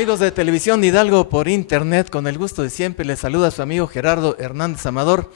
Amigos de Televisión Hidalgo por internet, con el gusto de siempre les saluda su amigo Gerardo Hernández Amador.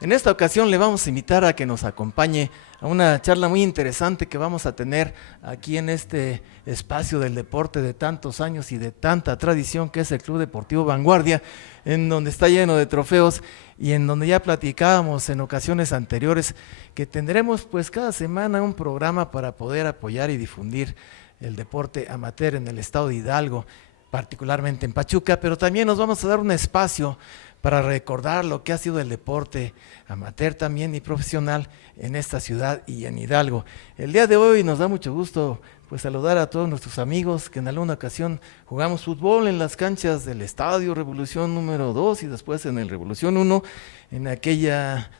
En esta ocasión le vamos a invitar a que nos acompañe a una charla muy interesante que vamos a tener aquí en este espacio del deporte de tantos años y de tanta tradición que es el Club Deportivo Vanguardia, en donde está lleno de trofeos y en donde ya platicábamos en ocasiones anteriores que tendremos pues cada semana un programa para poder apoyar y difundir el deporte amateur en el estado de Hidalgo, particularmente en Pachuca, pero también nos vamos a dar un espacio para recordar lo que ha sido el deporte amateur también y profesional en esta ciudad y en Hidalgo. El día de hoy nos da mucho gusto pues saludar a todos nuestros amigos que en alguna ocasión jugamos fútbol en las canchas del Estadio Revolución número 2 y después en el Revolución 1,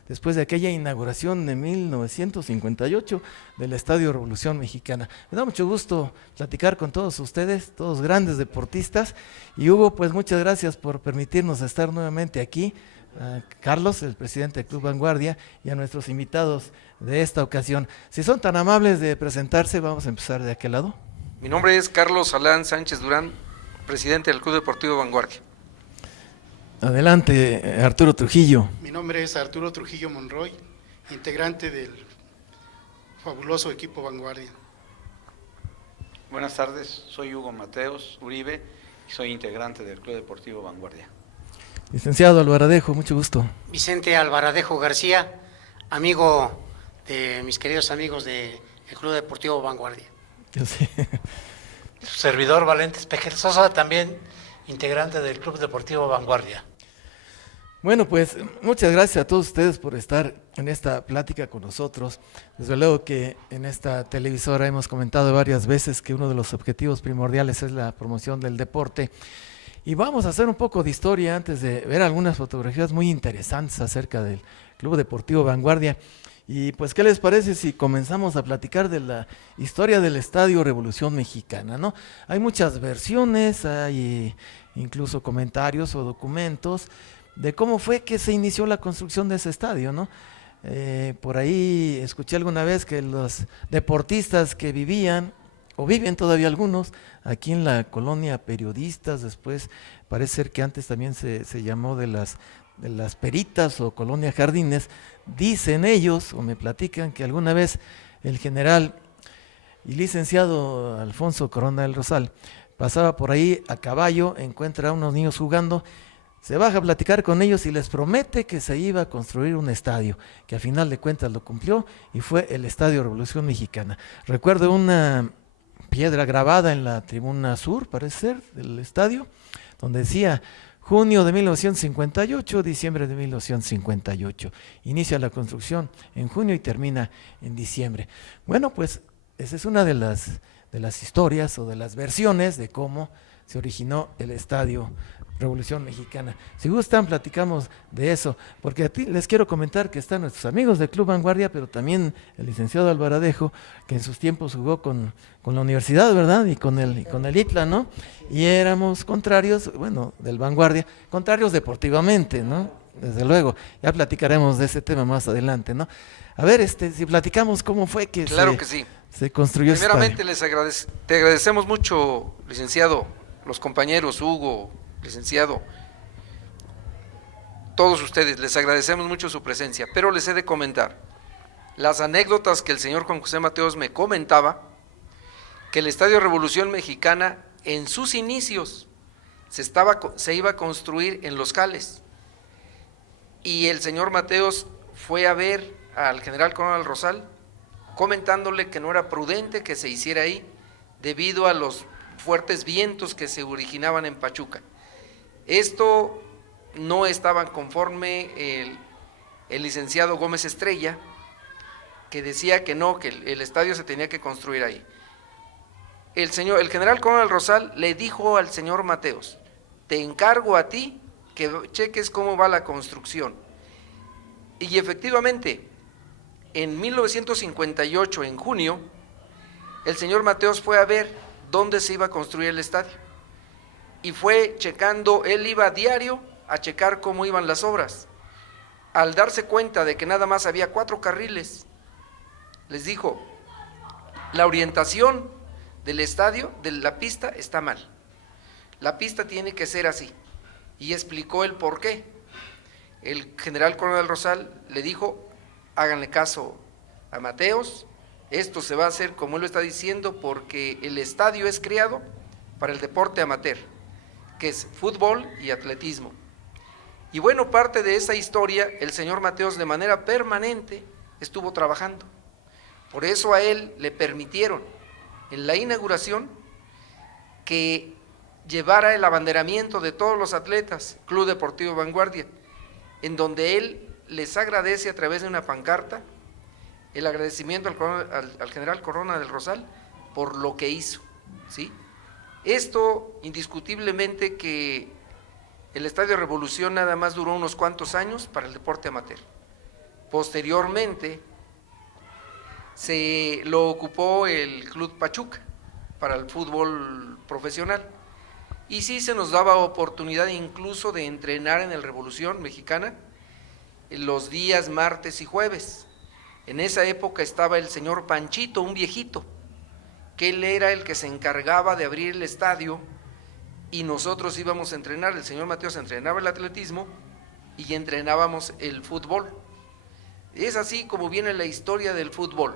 después de aquella inauguración de 1958 del Estadio Revolución Mexicana. Me da mucho gusto platicar con todos ustedes, todos grandes deportistas, y Hugo, pues muchas gracias por permitirnos estar nuevamente aquí. A Carlos, el presidente del Club Vanguardia, y a nuestros invitados de esta ocasión. Si son tan amables de presentarse, vamos a empezar de aquel lado. Mi nombre es Carlos Alán Sánchez Durán, presidente del Club Deportivo Vanguardia. Adelante, Arturo Trujillo. Mi nombre es Arturo Trujillo Monroy, integrante del fabuloso equipo Vanguardia. Buenas tardes, soy Hugo Mateos Uribe y soy integrante del Club Deportivo Vanguardia. Licenciado Alvaradejo, mucho gusto. Vicente Alvaradejo García, amigo de mis queridos amigos del Club Deportivo Vanguardia. Yo sí. Su servidor Valente Espejer Sosa, también integrante del Club Deportivo Vanguardia. Bueno, pues muchas gracias a todos ustedes por estar en esta plática con nosotros. Desde luego que en esta televisora hemos comentado varias veces que uno de los objetivos primordiales es la promoción del deporte. Y vamos a hacer un poco de historia antes de ver algunas fotografías muy interesantes acerca del Club Deportivo Vanguardia. Y pues, ¿qué les parece si comenzamos a platicar de la historia del Estadio Revolución Mexicana, ¿no? Hay muchas versiones, hay incluso comentarios o documentos de cómo fue que se inició la construcción de ese estadio, ¿no? Por ahí escuché alguna vez que los deportistas que vivían, o viven todavía algunos, aquí en la colonia Periodistas, después parece ser que antes también se llamó de las Peritas o colonia Jardines, dicen ellos, o me platican, que alguna vez el general y licenciado Alfonso Corona del Rosal pasaba por ahí a caballo, encuentra a unos niños jugando, se baja a platicar con ellos y les promete que se iba a construir un estadio, que a final de cuentas lo cumplió y fue el Estadio Revolución Mexicana. Recuerdo una piedra grabada en la tribuna sur, parece ser, del estadio, donde decía junio de 1958, diciembre de 1958. Inicia la construcción en junio y termina en diciembre. Bueno, pues esa es una de las historias o de las versiones de cómo se originó el Estadio Revolución Mexicana. Si gustan, platicamos de eso, porque a ti les quiero comentar que están nuestros amigos del Club Vanguardia, pero también el licenciado Alvaradejo, que en sus tiempos jugó con la universidad, ¿verdad? Y con el ITLA, ¿no? Y éramos contrarios, bueno, del Vanguardia, contrarios deportivamente, ¿no? Desde luego, ya platicaremos de ese tema más adelante, ¿no? A ver, si platicamos cómo fue que se construyó. Primeramente, te agradecemos mucho, licenciado, los compañeros, Hugo, licenciado, todos ustedes, les agradecemos mucho su presencia, pero les he de comentar las anécdotas que el señor Juan José Mateos me comentaba, que el Estadio Revolución Mexicana en sus inicios se iba a construir en Los Jales, y el señor Mateos fue a ver al general Coronel Rosal comentándole que no era prudente que se hiciera ahí debido a los fuertes vientos que se originaban en Pachuca. Esto no estaba conforme el licenciado Gómez Estrella, que decía que no, que el estadio se tenía que construir ahí. El general Coronel Rosal le dijo al señor Mateos: te encargo a ti que cheques cómo va la construcción. Y efectivamente, en 1958, en junio, el señor Mateos fue a ver dónde se iba a construir el estadio. Y fue checando, él iba a diario a checar cómo iban las obras. Al darse cuenta de que nada más había 4 carriles, les dijo: la orientación del estadio, de la pista, está mal. La pista tiene que ser así. Y explicó el por qué. El general Corona del Rosal le dijo, háganle caso a Mateos, esto se va a hacer como él lo está diciendo porque el estadio es creado para el deporte amateur, que es fútbol y atletismo. Y bueno, parte de esa historia, el señor Mateos de manera permanente estuvo trabajando. Por eso a él le permitieron en la inauguración que llevara el abanderamiento de todos los atletas, Club Deportivo Vanguardia, en donde él les agradece a través de una pancarta el agradecimiento al general Corona del Rosal por lo que hizo, ¿sí? Esto indiscutiblemente que el Estadio Revolución nada más duró unos cuantos años para el deporte amateur. Posteriormente se lo ocupó el Club Pachuca para el fútbol profesional. Y sí se nos daba oportunidad incluso de entrenar en el Revolución Mexicana en los días martes y jueves. En esa época estaba el señor Panchito, un viejito, que él era el que se encargaba de abrir el estadio y nosotros íbamos a entrenar. El señor Mateos entrenaba el atletismo y entrenábamos el fútbol. Es así como viene la historia del fútbol,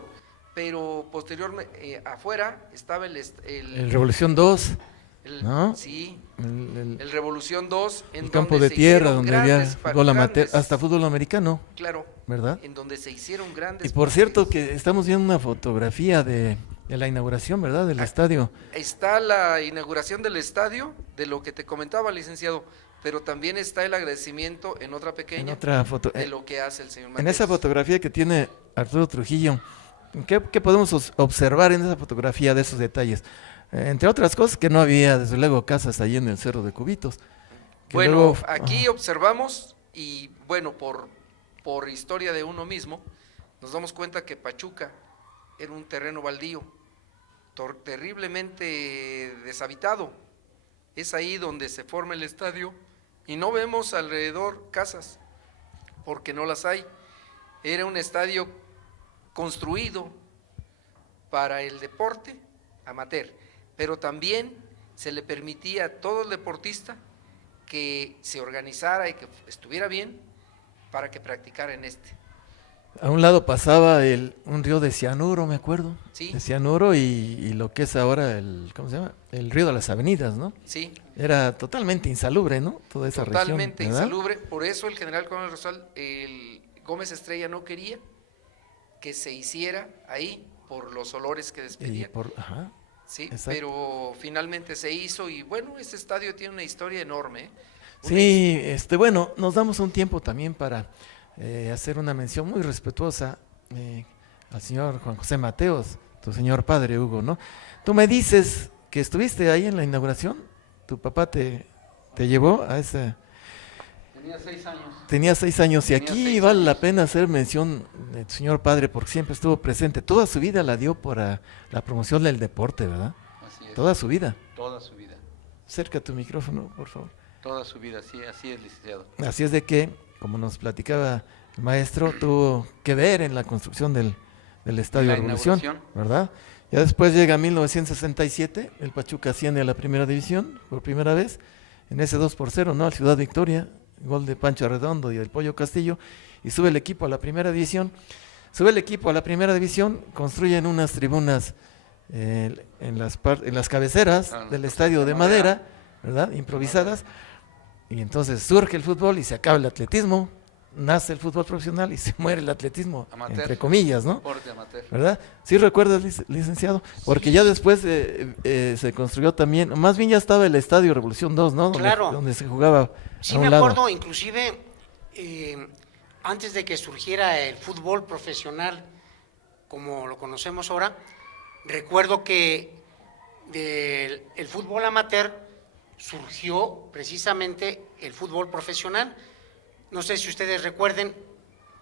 pero posteriormente afuera estaba el Revolución 2. ¿No? Sí, el Revolución 2, en el campo donde de tierra, se donde había grandes, fútbol amateur, grandes, hasta fútbol americano, claro, ¿verdad? en donde se hicieron grandes. Y por cierto partidos. que estamos viendo una fotografía de la inauguración, ¿verdad? Del estadio. Está la inauguración del estadio, de lo que te comentaba, licenciado, pero también está el agradecimiento en otra pequeña, En otra foto, de lo que hace el señor en Mateos. esa fotografía que tiene Arturo Trujillo, ¿qué podemos observar en esa fotografía de esos detalles? Entre otras cosas que no había, desde luego, casas allí en el Cerro de Cubitos. Bueno, luego, aquí observamos, y bueno, por historia de uno mismo, nos damos cuenta que Pachuca era un terreno baldío, terriblemente deshabitado. Es ahí donde se forma el estadio y no vemos alrededor casas, porque no las hay. Era un estadio construido para el deporte amateur, pero también se le permitía a todo el deportista que se organizara y que estuviera bien para que practicara en este. a un lado pasaba un río de cianuro, me acuerdo, Sí. de cianuro y lo que es ahora ¿cómo se llama? El río de las avenidas, ¿no? Sí, Era totalmente insalubre, ¿no? Toda esa totalmente región, ¿verdad? insalubre. Por eso el general Coronel Rosal, el Gómez Estrella, no quería que se hiciera ahí por los olores que Y despedían. ajá. Sí, exacto. pero finalmente se hizo y bueno, este estadio tiene una historia enorme. ¿eh? Sí, bueno, nos damos un tiempo también para hacer una mención muy respetuosa al señor Juan José Mateos, tu señor padre Hugo, ¿no? Tú me dices que estuviste ahí en la inauguración, tu papá te llevó a esa... Tenía 6 años. Tenía 6 años y Tenía aquí 6 vale la años. pena hacer mención de tu señor padre porque siempre estuvo presente. Toda su vida la dio para la promoción del deporte, ¿verdad? Así es. Toda su vida. Toda su vida. Cerca tu micrófono, por favor. Toda su vida, sí, así es, licenciado. Así es de que, como nos platicaba el maestro, tuvo que ver en la construcción del Estadio La Revolución, inauguración. ¿verdad? Ya después llega 1967, el Pachuca asciende a la primera división por primera vez, en ese 2-0, ¿no? Al Ciudad Victoria, gol de Pancho Arredondo y del Pollo Castillo, y sube el equipo a la primera división. Sube el equipo a la primera división, construyen unas tribunas en las cabeceras Ah, del las estadio de cabeceras de madera, ¿verdad? Improvisadas. Y entonces surge el fútbol y se acaba el atletismo, nace el fútbol profesional y se muere el atletismo, Amateur. entre comillas, ¿no? Deporte amateur. ¿Verdad? ¿Sí recuerdas, licenciado? Porque ya después se construyó también, más bien ya estaba el Estadio Revolución 2, ¿no? Claro. Donde se jugaba Sí a un me lado. acuerdo, inclusive, antes de que surgiera el fútbol profesional, como lo conocemos ahora, recuerdo que el fútbol amateur surgió precisamente el fútbol profesional. No sé si ustedes recuerden,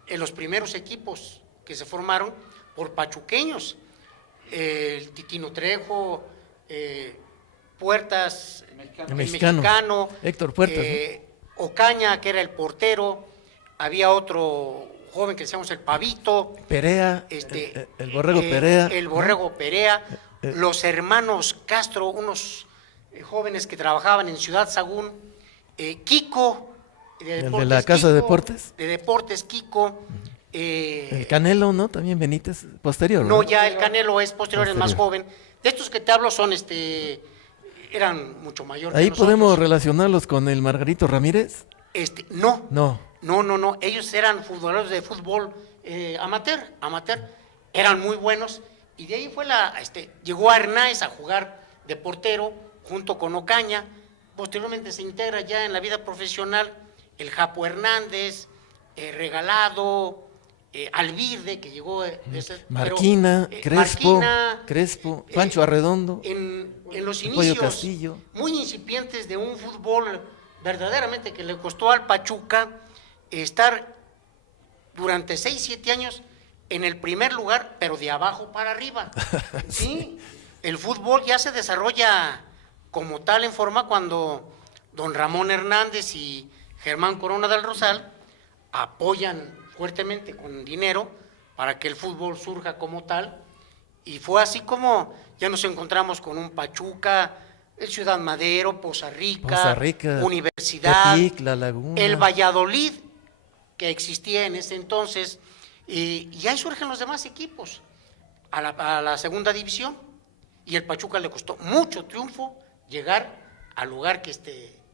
en los primeros equipos que se formaron por pachuqueños, el Titino Trejo, Puertas, El el mexicano. mexicano, Héctor Puertas, Ocaña, que era el portero, había otro joven que decíamos el Pavito, Perea, el Borrego Perea. el ¿no? Borrego Perea, Eh, los hermanos Castro, unos jóvenes que trabajaban en Ciudad Sagún, Kiko, ¿El de la Casa de Deportes? De Deportes, Kiko. El Canelo, ¿no? También Benítez, posterior. No, ¿verdad? ya el Canelo es posterior, es más joven. De estos que te hablo son, eran mucho mayores. Ahí podemos relacionarlos con el Margarito Ramírez. No. No. No. Ellos eran futboleros de fútbol amateur. Eran muy buenos. Y de ahí llegó a Hernáez a jugar de portero junto con Ocaña. Posteriormente se integra ya en la vida profesional el Japo Hernández, Regalado, Alvirde, que llegó Marquina, Crespo, Pancho Arredondo. En los Pollo inicios Castillo. muy incipientes de un fútbol verdaderamente que le costó al Pachuca estar durante 6-7 años en el primer lugar, pero de abajo para arriba. Sí, el fútbol ya se desarrolla como tal en forma cuando don Ramón Hernández y Germán Corona del Rosal apoyan fuertemente con dinero para que el fútbol surja como tal, y fue así como ya nos encontramos con un Pachuca, el Ciudad Madero, Poza Rica, Universidad, Tepic, La Laguna, el Valladolid, que existía en ese entonces, y ahí surgen los demás equipos a la segunda división, y el Pachuca le costó mucho triunfo llegar al lugar que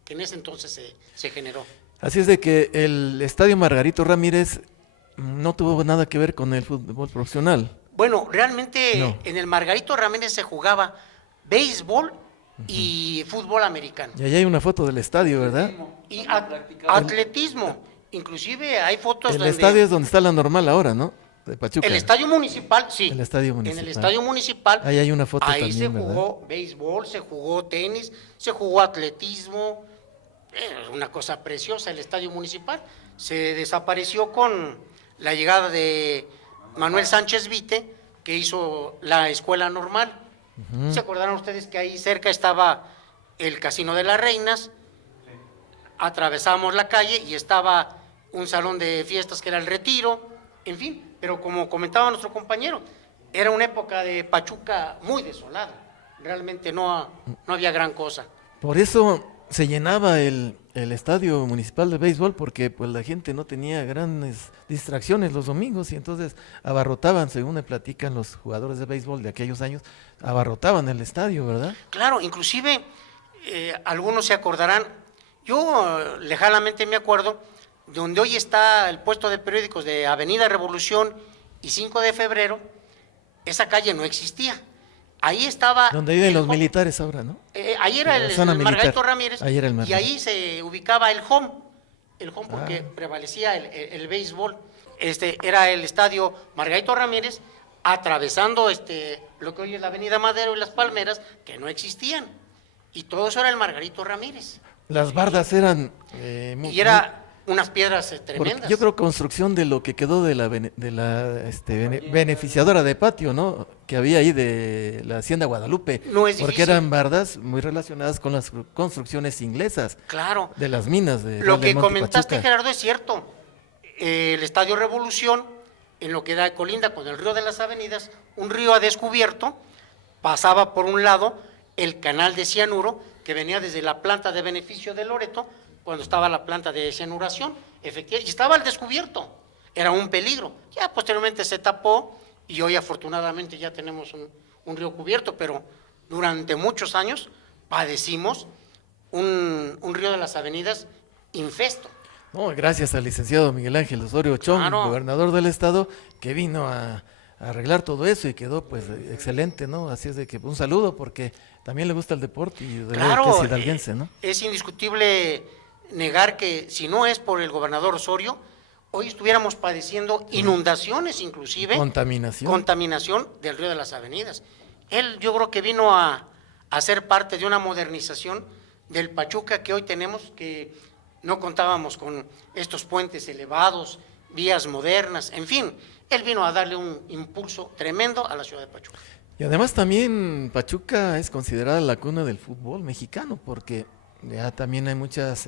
en ese entonces se generó. Así es de que el Estadio Margarito Ramírez no tuvo nada que ver con el fútbol profesional. Bueno, realmente No. en el Margarito Ramírez se jugaba béisbol y fútbol americano. Y ahí hay una foto del estadio, ¿verdad? Y atletismo. Inclusive hay fotos El estadio es donde está la normal ahora, ¿no? De Pachuca. El estadio municipal, sí. El estadio En municipal. el estadio municipal. Ahí hay una foto ahí también, se ¿verdad? jugó béisbol, se jugó tenis, se jugó atletismo. Una cosa preciosa el estadio municipal. Se desapareció con la llegada de Manuel Sánchez Vite, que hizo la escuela normal. ¿Se acordaron ustedes que ahí cerca estaba el Casino de las Reinas? Atravesamos la calle y estaba un salón de fiestas que era el Retiro, en fin, pero como comentaba nuestro compañero, era una época de Pachuca muy desolada, realmente no había gran cosa. Por eso se llenaba el estadio municipal de béisbol, porque pues la gente no tenía grandes distracciones los domingos y entonces abarrotaban, según me platican los jugadores de béisbol de aquellos años, abarrotaban el estadio, ¿verdad? Claro, inclusive algunos se acordarán, yo lejanamente me acuerdo, donde hoy está el puesto de periódicos de Avenida Revolución y 5 de Febrero, esa calle no existía. Ahí estaba... Donde viven los militares ahora, ¿no? Ahí era el zona militar. Margarito Ramírez, Ahí era el y Margarito. ahí se ubicaba el home porque prevalecía el béisbol. Era el estadio Margarito Ramírez, atravesando lo que hoy es la Avenida Madero y Las Palmeras, que no existían. Y todo eso era el Margarito Ramírez. Las bardas eran... Y era unas piedras tremendas. Yo creo construcción de lo que quedó de la beneficiadora de patio, ¿no? Que había ahí de la Hacienda Guadalupe. No es porque difícil. eran bardas muy relacionadas con las construcciones inglesas. Claro. De las minas de Lo que del Monte comentaste, Pachuca. Gerardo, es cierto. El Estadio Revolución, en lo que da colinda con el río de las Avenidas, un río a descubierto, pasaba por un lado el canal de cianuro, que venía desde la planta de beneficio de Loreto, cuando estaba la planta de cianuración, efectivamente, y estaba al descubierto, era un peligro. Ya posteriormente se tapó y hoy afortunadamente ya tenemos un río cubierto, pero durante muchos años padecimos un río de las avenidas infesto. No, gracias al licenciado Miguel Ángel Osorio Chong, Claro. gobernador del estado, que vino a arreglar todo eso y quedó pues excelente, ¿no? Así es de que un saludo, porque también le gusta el deporte y de verdad que es hidalguense, ¿no? Es indiscutible negar que si no es por el gobernador Osorio, hoy estuviéramos padeciendo inundaciones inclusive. Contaminación del río de las avenidas. Él yo creo que vino a ser parte de una modernización del Pachuca que hoy tenemos, que no contábamos con estos puentes elevados, vías modernas, en fin, él vino a darle un impulso tremendo a la ciudad de Pachuca. Y además también Pachuca es considerada la cuna del fútbol mexicano, porque ya también hay muchas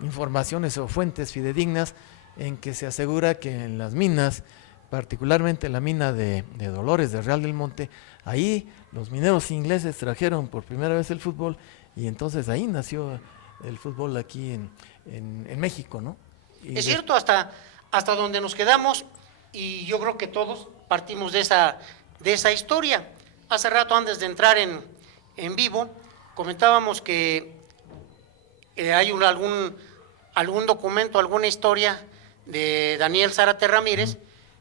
informaciones o fuentes fidedignas en que se asegura que en las minas, particularmente la mina de Dolores de Real del Monte, ahí los mineros ingleses trajeron por primera vez el fútbol y entonces ahí nació el fútbol aquí en México, ¿no? Y Es cierto, hasta donde nos quedamos, y yo creo que todos partimos de esa historia. Hace rato, antes de entrar en vivo, comentábamos que hay algún documento, alguna historia de Daniel Zárate Ramírez,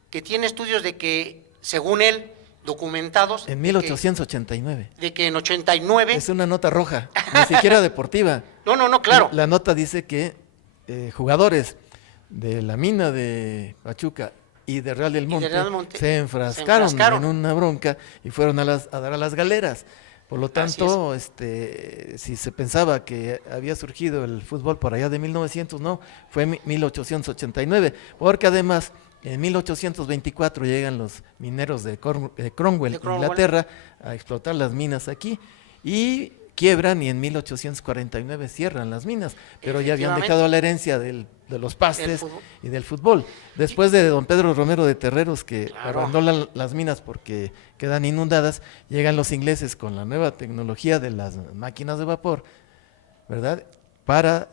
que tiene estudios de que, según él, documentados. En 1889. De que en 89. Es una nota roja, ni siquiera deportiva. No, claro. La nota dice que jugadores de la mina de Pachuca y de Real del Monte, se enfrascaron en una bronca y fueron a dar a las galeras. Por lo tanto, si se pensaba que había surgido el fútbol por allá de 1900, no, fue 1889, porque además en 1824 llegan los mineros de Cromwell, Inglaterra, a explotar las minas aquí y quiebran, y en 1849 cierran las minas, pero ya habían dejado la herencia de los pastes y del fútbol. Después de don Pedro Romero de Terreros, que abandonó las minas porque quedan inundadas, llegan los ingleses con la nueva tecnología de las máquinas de vapor, ¿verdad? Para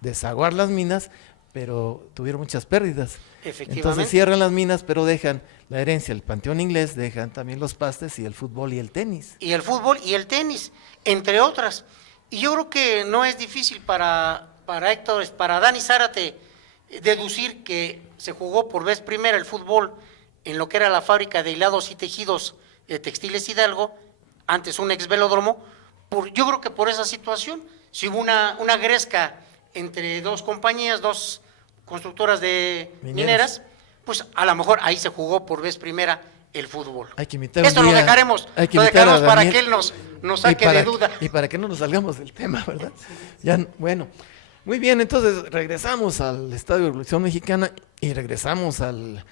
desaguar las minas, pero tuvieron muchas pérdidas. Entonces cierran las minas, pero dejan la herencia, el panteón inglés, dejan también los pastes y el fútbol y el tenis. Y el fútbol y el tenis, entre otras. Y yo creo que no es difícil para Héctor, para Dani Zárate, deducir que se jugó por vez primera el fútbol en lo que era la fábrica de hilados y tejidos de Textiles Hidalgo, antes un ex velódromo. Yo creo que por esa situación, si hubo una gresca entre dos compañías, dos constructoras de mineras, pues a lo mejor ahí se jugó por vez primera el fútbol. Hay que invitar Esto lo dejaremos para que él nos saque de duda. Y para que no nos salgamos del tema, ¿verdad? Ya, bueno, muy bien, entonces regresamos al Estadio de Revolución Mexicana y regresamos al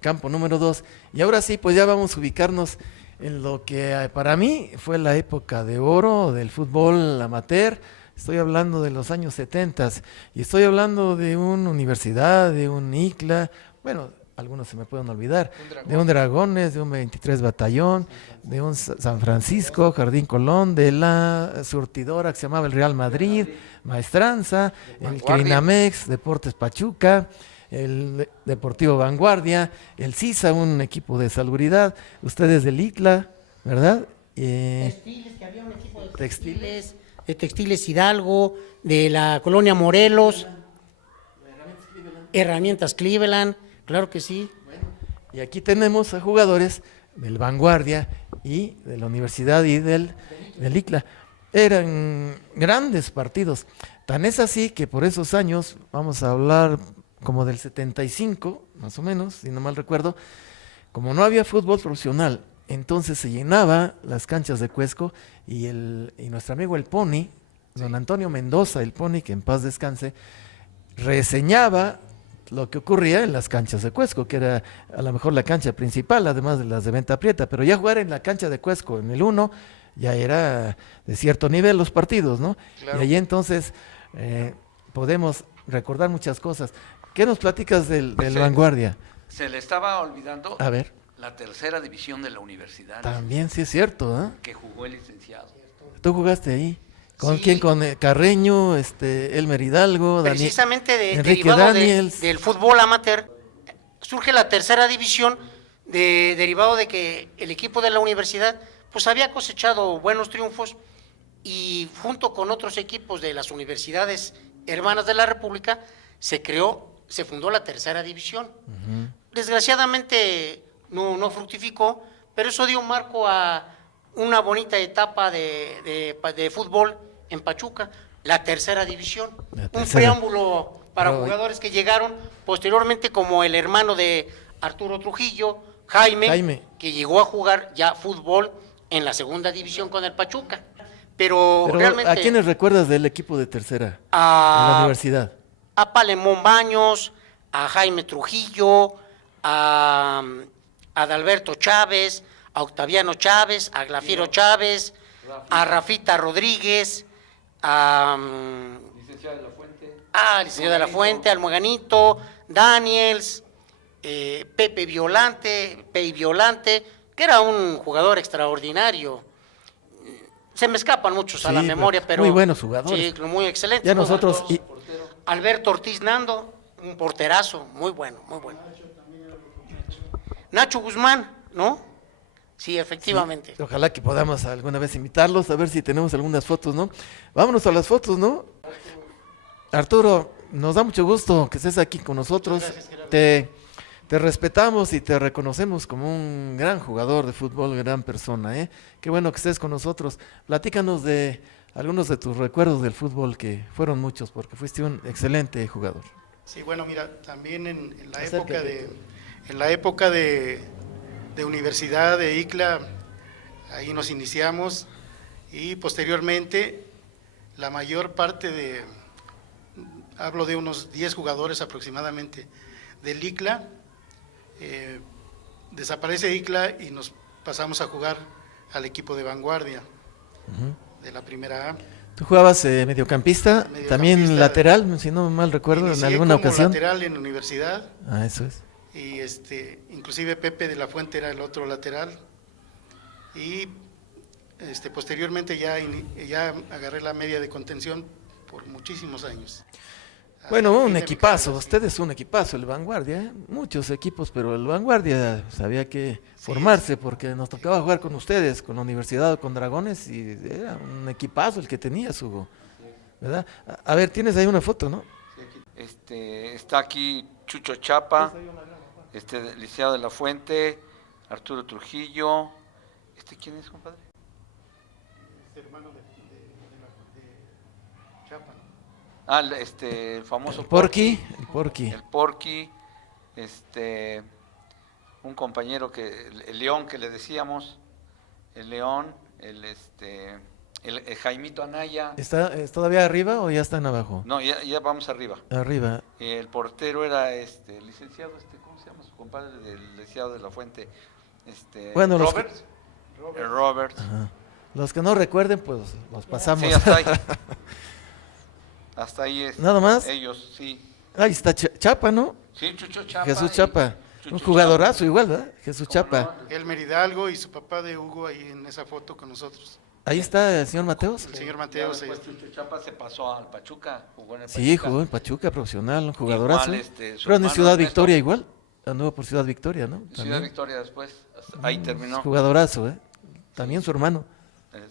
campo número 2. Y ahora sí, pues ya vamos a ubicarnos en lo que para mí fue la época de oro del fútbol amateur. Estoy hablando de los años 70 y estoy hablando de una universidad, de un ICLA, bueno, algunos se me pueden olvidar, de un Dragones, de un 23 Batallón, de un San Francisco, Jardín Colón, de la surtidora que se llamaba el Real Madrid, Maestranza, el Crinamex, Deportes Pachuca, el Deportivo Vanguardia, el CISA, un equipo de salubridad, ustedes del ICLA, ¿verdad? Textiles, que había un equipo de textiles. De Textiles Hidalgo, de la Colonia Morelos, Herramientas Cleveland, claro que sí. Bueno, y aquí tenemos a jugadores del Vanguardia y de la Universidad y del ICLA. Eran grandes partidos, tan es así que por esos años, vamos a hablar como del 75, más o menos, si no mal recuerdo, como no había fútbol profesional, entonces se llenaba las canchas de Cuesco y nuestro amigo el Pony, don Antonio Mendoza, el Pony, que en paz descanse, reseñaba lo que ocurría en las canchas de Cuesco, que era a lo mejor la cancha principal, además de las de Venta Prieta, pero ya jugar en la cancha de Cuesco, en el 1, ya era de cierto nivel los partidos, ¿no? Claro. Y ahí entonces podemos recordar muchas cosas. ¿Qué nos platicas del Vanguardia? Se le estaba olvidando. A ver. La tercera división de la universidad. También sí es cierto, ¿eh? Que jugó el licenciado. ¿Tú jugaste ahí? ¿Con sí. quién? ¿Con Carreño, Elmer Hidalgo? Precisamente Enrique Daniels. Del fútbol amateur, surge la tercera división derivado de que el equipo de la universidad pues había cosechado buenos triunfos y junto con otros equipos de las universidades hermanas de la República se fundó la tercera división. Uh-huh. Desgraciadamente no fructificó, pero eso dio un marco a una bonita etapa de fútbol en Pachuca, la tercera división, un preámbulo para jugadores que llegaron posteriormente, como el hermano de Arturo Trujillo, Jaime, que llegó a jugar ya fútbol en la segunda división con el Pachuca. Pero realmente, ¿a quiénes recuerdas del equipo de tercera de la universidad? A Palemón Baños, a Jaime Trujillo, a Adalberto Chávez, a Octaviano Chávez, a Glafiro Chávez, a Rafita Rodríguez, a Licenciado de la Fuente. Licenciado de la Fuente, al Moganito, Daniels, Pepe Violante, que era un jugador extraordinario. se me escapan muchos a Sí, la memoria, pero muy buenos jugadores. Sí, muy excelentes. Ya muy nosotros, buenos. Alberto Ortiz Nando, un porterazo, muy bueno, muy bueno. Nacho Guzmán, ¿no? Sí, efectivamente. ojalá que podamos alguna vez invitarlos, a ver si tenemos algunas fotos, ¿no? Vámonos a las fotos, ¿no? Arturo, nos da mucho gusto que estés aquí con nosotros. Te respetamos y te reconocemos como un gran jugador de fútbol, gran persona, ¿eh? Qué bueno que estés con nosotros. Platícanos de algunos de tus recuerdos del fútbol, que fueron muchos, porque fuiste un excelente jugador. Sí, bueno, mira, también en la Acércate. época de universidad de ICLA, ahí nos iniciamos y posteriormente la mayor parte hablo de unos 10 jugadores aproximadamente del ICLA, desaparece ICLA y nos pasamos a jugar al equipo de Vanguardia de la primera A. Tú jugabas mediocampista, también Mediocampista. lateral, si no mal recuerdo, en Inicié alguna como ocasión. lateral en la universidad. Ah, eso es. Y inclusive Pepe de la Fuente era el otro lateral, y posteriormente ya agarré la media de contención por muchísimos años. Bueno, Hasta el un fin de mi equipazo, carrera, sí. ustedes un equipazo, el Vanguardia, ¿eh? Muchos equipos, pero el Vanguardia había que formarse porque nos tocaba jugar con ustedes, con la universidad o con Dragones, y era un equipazo el que tenías, Hugo, ¿verdad? A ver, tienes ahí una foto, ¿no? Está aquí Chucho Chapa, Liceo de la Fuente, Arturo Trujillo. ¿Quién es, compadre? Hermano de Chapa, ¿no? Ah, el famoso El Porky, el Porky. El Porky, un compañero el León que le decíamos, el León, el Jaimito Anaya. ¿Es todavía arriba o ya están abajo? No, ya vamos arriba. Arriba. El portero era licenciado, ¿cómo se llama su compadre del licenciado de la Fuente? Bueno, Robert. Robert. Ajá. Los que no recuerden, pues los pasamos. Sí, hasta ahí. Hasta ahí ¿Nada más? Ellos, sí. Ahí está Chapa, ¿no? Sí, Chucho Chapa. Jesús Chapa. Chucho Un jugadorazo igual, ¿verdad? Jesús ¿Cómo Chapa. no? Elmer Hidalgo y su papá de Hugo ahí en esa foto con nosotros. Ahí está el señor Mateos. El señor Ya Mateos. ahí después está. Chucho Chapa se pasó al Pachuca, jugó en el Sí, Pachuca. jugó en Pachuca, profesional, un jugadorazo. Igual, su Pero en hermano Ciudad Ernesto. Victoria igual. Anduvo por Ciudad Victoria, ¿no? Ciudad También. Victoria después, ahí terminó. Jugadorazo, ¿eh? También su hermano.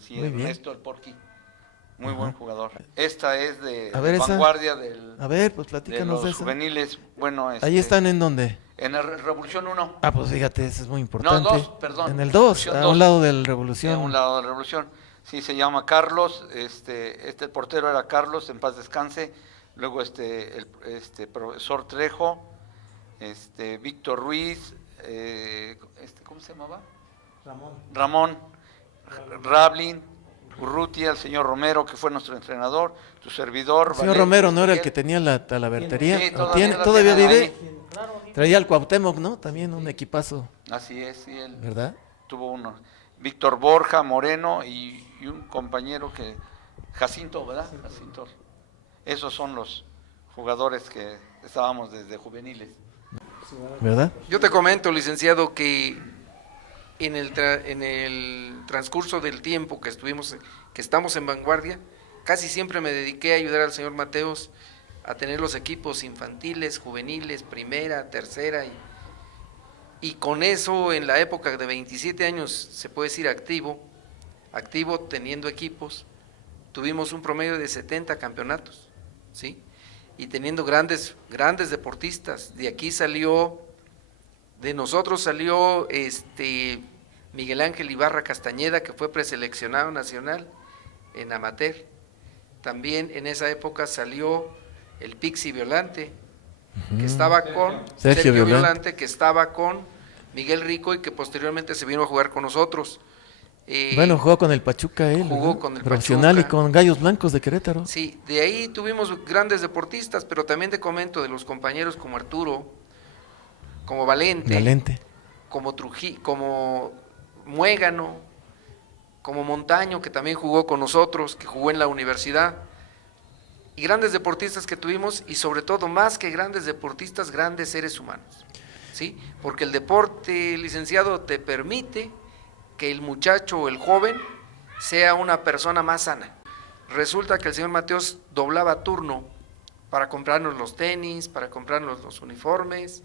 Sí, Muy bien. Ernesto el Porky. Muy Ajá. buen jugador. Esta es A ver, esa. Vanguardia A ver, pues de platícanos los de eso. juveniles. Bueno, Ahí están en dónde. en la Revolución 1. Ah, pues fíjate, eso es muy importante. No, 2, perdón. En el 2, Revolución a 2. un lado del A Revolución. un lado de la Revolución. Sí, se llama Carlos. El portero era Carlos, en paz descanse. Luego el profesor Trejo, Víctor Ruiz, ¿cómo se llamaba? Ramón. Rablin, Urrutia, el señor Romero, que fue nuestro entrenador, tu servidor. El señor Valerio Romero no era el Miguel. que tenía la talavertería. Sí, ¿O todavía la ¿Todavía tiene vive? ahí. Traía al Cuauhtémoc, ¿no? También un equipazo, Así es, sí, él ¿verdad? tuvo uno. Víctor Borja Moreno y un compañero Jacinto, ¿verdad? Jacinto. Esos son los jugadores que estábamos desde juveniles. ¿Verdad? Yo te comento, licenciado, que en el transcurso del tiempo que estamos en Vanguardia, casi siempre me dediqué a ayudar al señor Mateos a tener los equipos infantiles, juveniles, primera, tercera, y con eso en la época de 27 años se puede decir activo teniendo equipos, tuvimos un promedio de 70 campeonatos, ¿sí? Y teniendo grandes deportistas. De nosotros salió Miguel Ángel Ibarra Castañeda, que fue preseleccionado nacional en amateur. También en esa época salió el Pixi Violante, que estaba con Sergio Violante, que estaba con Miguel Rico y que posteriormente se vino a jugar con nosotros. Bueno, jugó con el Pachuca él, jugó ¿verdad? con el Profesional Pachuca. y con Gallos Blancos de Querétaro. Sí, de ahí tuvimos grandes deportistas, pero también te comento de los compañeros como Arturo, como Valente. Como Trujillo, como Muégano, como Montaño, que también jugó con nosotros, que jugó en la universidad, y grandes deportistas que tuvimos, y sobre todo, más que grandes deportistas, grandes seres humanos, ¿sí? Porque el deporte, licenciado, te permite que el muchacho o el joven sea una persona más sana. Resulta que el señor Mateos doblaba turno para comprarnos los tenis, para comprarnos los uniformes,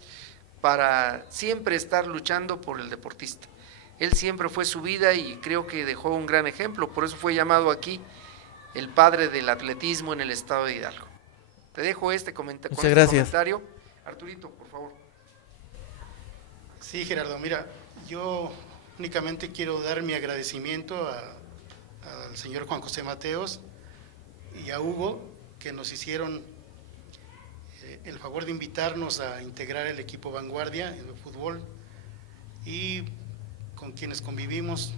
para siempre estar luchando por el deportista. Él siempre fue su vida y creo que dejó un gran ejemplo, por eso fue llamado aquí el padre del atletismo en el estado de Hidalgo. Te dejo este comentario. Arturito, por favor. Sí, Gerardo, mira, yo únicamente quiero dar mi agradecimiento al señor Juan José Mateos y a Hugo, que nos hicieron el favor de invitarnos a integrar el equipo Vanguardia en el fútbol, y con quienes convivimos,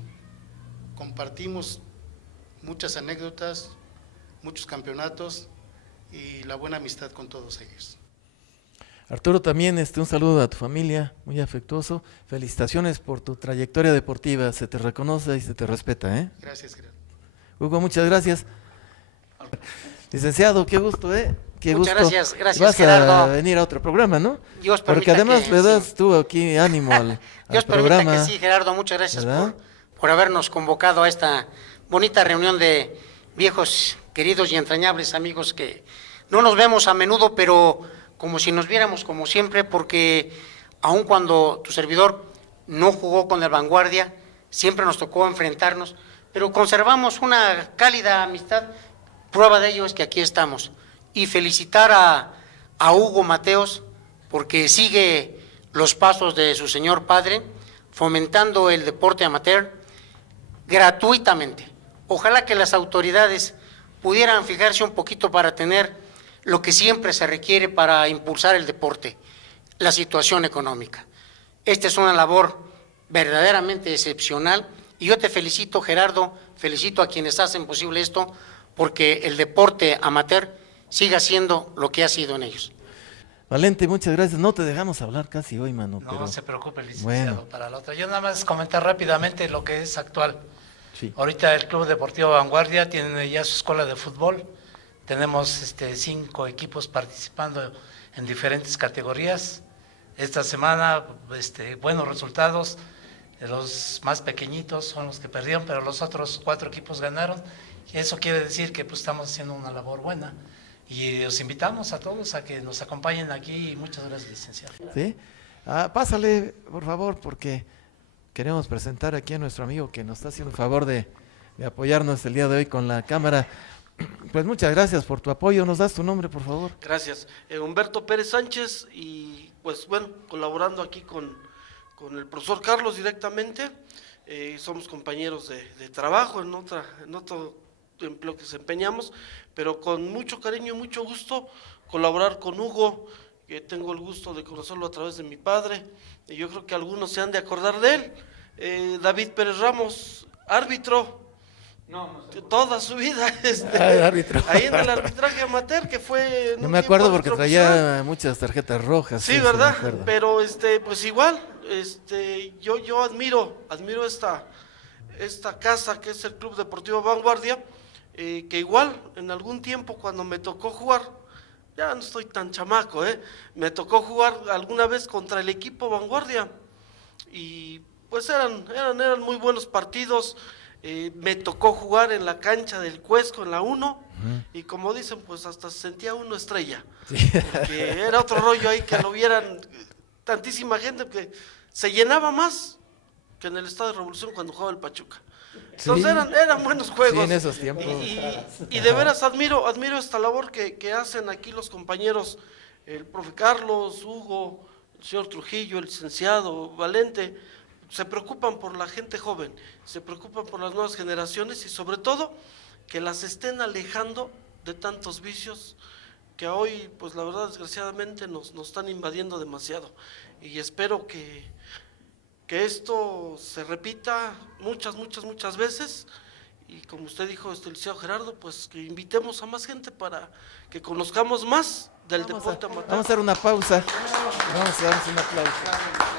compartimos muchas anécdotas, muchos campeonatos y la buena amistad con todos ellos. Arturo, también un saludo a tu familia, muy afectuoso. Felicitaciones por tu trayectoria deportiva, se te reconoce y se te respeta, ¿eh? Gracias, Gerardo. Hugo, muchas gracias. Licenciado, qué gusto, ¿eh? Qué Muchas gusto. gracias, Vas Gerardo. a venir a otro programa, ¿no? Dios Porque permita además que le das sí. tú aquí ánimo al Dios programa. permita que sí, Gerardo, muchas gracias ¿verdad? por habernos convocado a esta bonita reunión de viejos, queridos y entrañables amigos que no nos vemos a menudo, pero como si nos viéramos como siempre, porque aun cuando tu servidor no jugó con el Vanguardia, siempre nos tocó enfrentarnos, pero conservamos una cálida amistad. Prueba de ello es que aquí estamos. Y felicitar a Hugo Mateos, porque sigue los pasos de su señor padre, fomentando el deporte amateur gratuitamente. Ojalá que las autoridades pudieran fijarse un poquito para tener lo que siempre se requiere para impulsar el deporte, la situación económica. Esta es una labor verdaderamente excepcional y yo te felicito, Gerardo, felicito a quienes hacen posible esto, porque el deporte amateur siga siendo lo que ha sido en ellos. Valente, muchas gracias. No te dejamos hablar casi hoy, mano. No pero... se preocupe, licenciado, Bueno. para la otra. Yo nada más comentar rápidamente lo que es actual. Sí. Ahorita el Club Deportivo Vanguardia tiene ya su escuela de fútbol. Tenemos 5 equipos participando en diferentes categorías. Esta semana, buenos resultados. Los más pequeñitos son los que perdieron, pero los otros 4 equipos ganaron. Eso quiere decir que pues, estamos haciendo una labor buena. Y os invitamos a todos a que nos acompañen aquí y muchas gracias, licenciado. ¿Sí? Pásale, por favor, porque queremos presentar aquí a nuestro amigo que nos está haciendo el favor de apoyarnos el día de hoy con la cámara. Pues muchas gracias por tu apoyo. ¿Nos das tu nombre, por favor? Gracias. Humberto Pérez Sánchez y pues bueno, colaborando aquí con el profesor Carlos directamente. Somos compañeros de trabajo en otro empleo que desempeñamos, pero con mucho cariño y mucho gusto colaborar con Hugo, que tengo el gusto de conocerlo a través de mi padre, y yo creo que algunos se han de acordar de él. David Pérez Ramos, árbitro, toda su vida, Árbitro. ahí en el arbitraje amateur, que fue... en No un me acuerdo tiempo porque profesional. traía muchas tarjetas rojas. Sí, eso ¿verdad? me acuerdo. Pero pues igual, yo admiro esta casa que es el Club Deportivo Vanguardia, que igual en algún tiempo cuando me tocó jugar, ya no estoy tan chamaco, me tocó jugar alguna vez contra el equipo Vanguardia y pues eran muy buenos partidos. Me tocó jugar en la cancha del Cuesco en la 1 y como dicen, pues hasta se sentía uno estrella, Sí. porque era otro rollo ahí que lo vieran tantísima gente, que se llenaba más que en el Estadio de Revolución cuando jugaba el Pachuca. Entonces Sí. eran buenos juegos. Sí, en esos tiempos. Y de veras admiro esta labor que hacen aquí los compañeros, el profe Carlos, Hugo, el señor Trujillo, el licenciado Valente. Se preocupan por la gente joven, se preocupan por las nuevas generaciones y sobre todo que las estén alejando de tantos vicios que hoy, pues la verdad, desgraciadamente nos están invadiendo demasiado. Y espero que esto se repita muchas veces y como usted dijo, licenciado Gerardo, pues que invitemos a más gente para que conozcamos más del deporte amateur. Vamos a hacer una pausa. Vamos a darnos un aplauso.